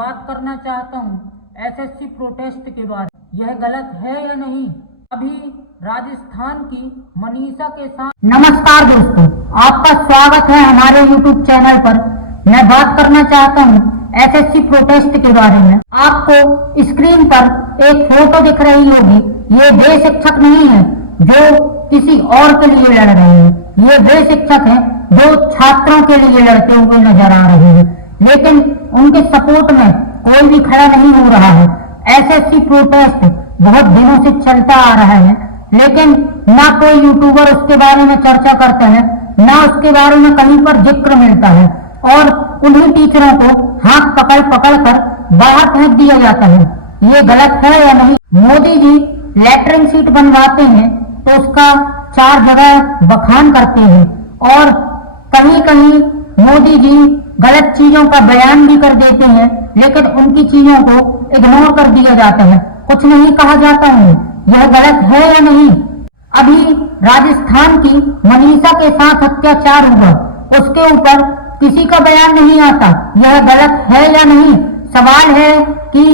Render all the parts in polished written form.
बात करना चाहता हूँ एसएससी प्रोटेस्ट के बारे में। यह गलत है या नहीं? अभी राजस्थान की मनीषा के साथ। नमस्कार दोस्तों, आपका स्वागत है हमारे YouTube चैनल पर। मैं बात करना चाहता हूँ एसएससी प्रोटेस्ट के बारे में। आपको स्क्रीन पर एक फोटो दिख रही होगी। ये वे शिक्षक नहीं है जो किसी और के लिए लड़ रहे हैं। ये वे शिक्षक हैं जो छात्रों के लिए लड़ते हुए नजर आ रहे हैं, लेकिन उनके सपोर्ट में कोई भी खड़ा नहीं हो रहा है। एसएससी प्रोटेस्ट बहुत दिनों से चलता आ रहा है, लेकिन ना कोई यूट्यूबर उसके बारे में चर्चा करता है, ना उसके बारे में कहीं पर जिक्र मिलता है, और उन्हीं टीचरों को हाथ पकड़ पकड़ कर बाहर फेंक दिया जाता है। ये गलत है या नहीं? मोदी जी लेटरिन सीट बनवाते हैं तो उसका 4 जगह बखान करते हैं, और कहीं कहीं मोदी जी गलत चीजों का बयान भी कर देते हैं, लेकिन उनकी चीजों को इग्नोर कर दिया जाता है, कुछ नहीं कहा जाता है। यह गलत है या नहीं? अभी राजस्थान की मनीषा के साथ अत्याचार हुआ, उसके ऊपर किसी का बयान नहीं आता। यह गलत है या नहीं? सवाल है कि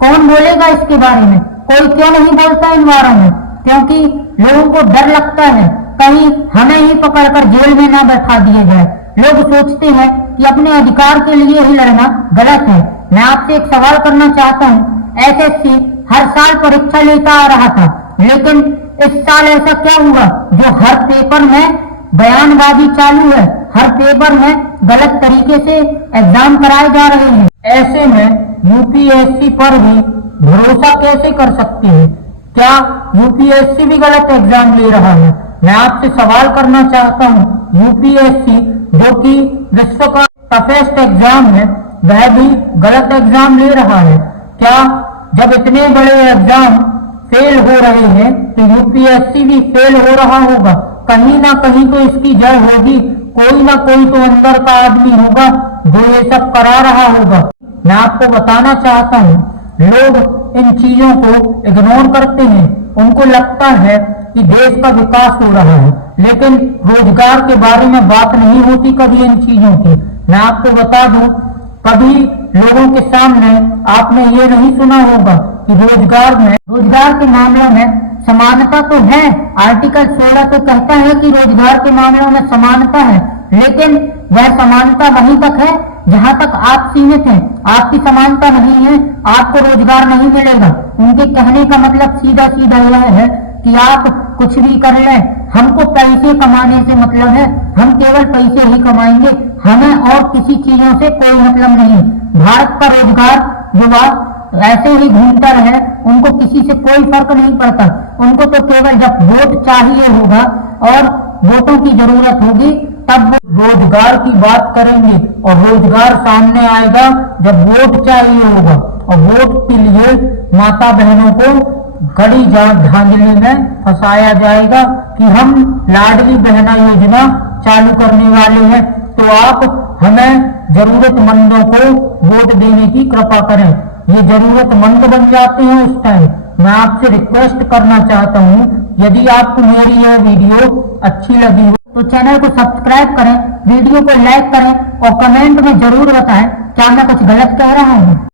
कौन बोलेगा इसके बारे में? कोई क्यों नहीं बोलता इन बारों में? क्योंकि लोगों को डर लगता है कहीं हमें ही पकड़कर जेल में ना बैठा दिया जाए। लोग सोचते हैं कि अपने अधिकार के लिए ही लड़ना गलत है। मैं आपसे एक सवाल करना चाहता हूँ। एसएससी हर साल परीक्षा लेता आ रहा था, लेकिन इस साल ऐसा क्या हुआ जो हर पेपर में बयानबाजी चालू है, हर पेपर में गलत तरीके से एग्जाम कराए जा रहे हैं? ऐसे में यूपीएससी पर भी भरोसा कैसे कर सकते हैं? क्या यूपीएससी भी गलत एग्जाम ले रहा है? मैं आपसे सवाल करना चाहता हूँ, यूपीएससी जो कि विश्व का टफेस्ट एग्जाम है, वह भी गलत एग्जाम ले रहा है क्या? जब इतने बड़े एग्जाम फेल हो रहे हैं तो यूपीएससी भी फेल हो रहा होगा। कहीं ना कहीं तो इसकी जड़ होगी, कोई ना कोई तो अंदर का आदमी होगा जो ये सब करा रहा होगा। मैं आपको बताना चाहता हूँ, लोग इन चीजों को इग्नोर करते हैं। उनको लगता है कि देश का विकास हो रहा है, लेकिन रोजगार के बारे में बात नहीं होती कभी इन चीजों की। मैं आपको बता दूं, कभी लोगों के सामने आपने ये नहीं सुना होगा कि रोजगार के मामलों में समानता तो है। आर्टिकल 16 तो कहता है कि रोजगार के मामलों में समानता है, लेकिन वह समानता वहीं तक है जहां तक आप सीमित हैं। आपकी समानता नहीं है, आपको रोजगार नहीं मिलेगा। उनके कहने का मतलब सीधा सीधा यह है कि आप कुछ भी कर लें, हमको पैसे कमाने से मतलब है, हम केवल पैसे ही कमाएंगे, हमें और किसी चीजों से कोई मतलब नहीं। भारत का रोजगार युवा ऐसे ही घूमता रहे, उनको किसी से कोई फर्क नहीं पड़ता। उनको तो केवल जब वोट चाहिए होगा और वोटों की जरूरत होगी तब वो रोजगार की बात करेंगे, और रोजगार सामने आएगा जब वोट चाहिए होगा। और वोट के लिए माता बहनों को कड़ी धांधली में फंसाया जाएगा कि हम लाडली बहना योजना चालू करने वाले हैं, तो आप हमें जरूरतमंदों को वोट देने की कृपा करें। ये जरूरतमंद बन जाते हैं उस टाइम। मैं आपसे रिक्वेस्ट करना चाहता हूँ, यदि आपको मेरी यह वीडियो अच्छी लगी हो तो चैनल को सब्सक्राइब करें, वीडियो को लाइक करें और कमेंट में जरूर बताएं क्या मैं कुछ गलत कह रहा हूँ।